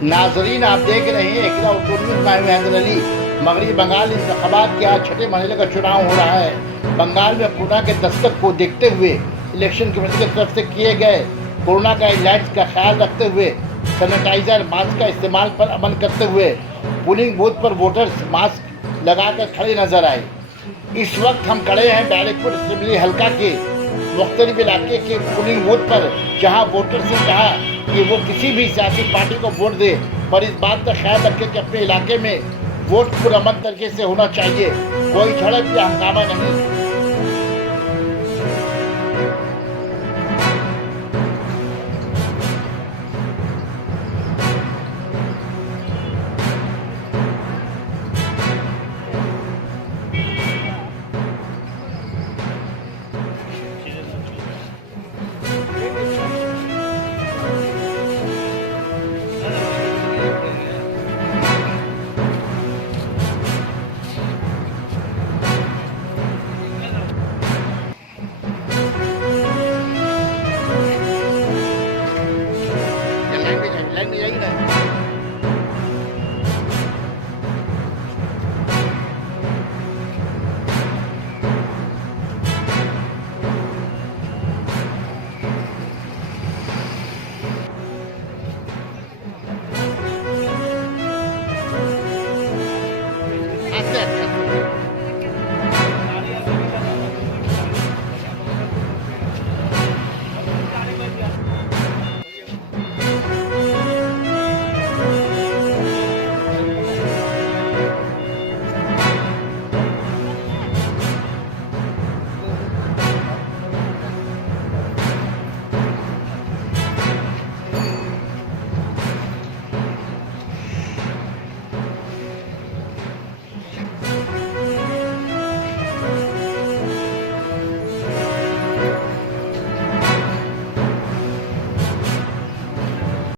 नाजरीन, आप देख रहे हैं इकरा हैदर अली। मगरबी बंगाल इंतखाबात के आज छठे मरहले का चुनाव हो रहा है। बंगाल में कोरोना के दस्तक को देखते हुए इलेक्शन कमीशन की तरफ से किए गए कोरोना गाइडलाइंस का ख्याल रखते हुए सैनिटाइजर मास्क का इस्तेमाल पर अमल करते हुए पोलिंग बूथ पर वोटर्स मास्क लगाकर खड़े नजर आए। इस वक्त हम खड़े हैं बैरकपुर असेंबली हल्का के मुख्तलिफ इलाके के पोलिंग बूथ पर, जहां वोटर से कहा कि वो किसी भी सियासी पार्टी को वोट दे, पर इस बात का ख्याल रखें कि अपने इलाके में वोट पुरअमन तरीके से होना चाहिए, कोई झड़प या हंगामा नहीं।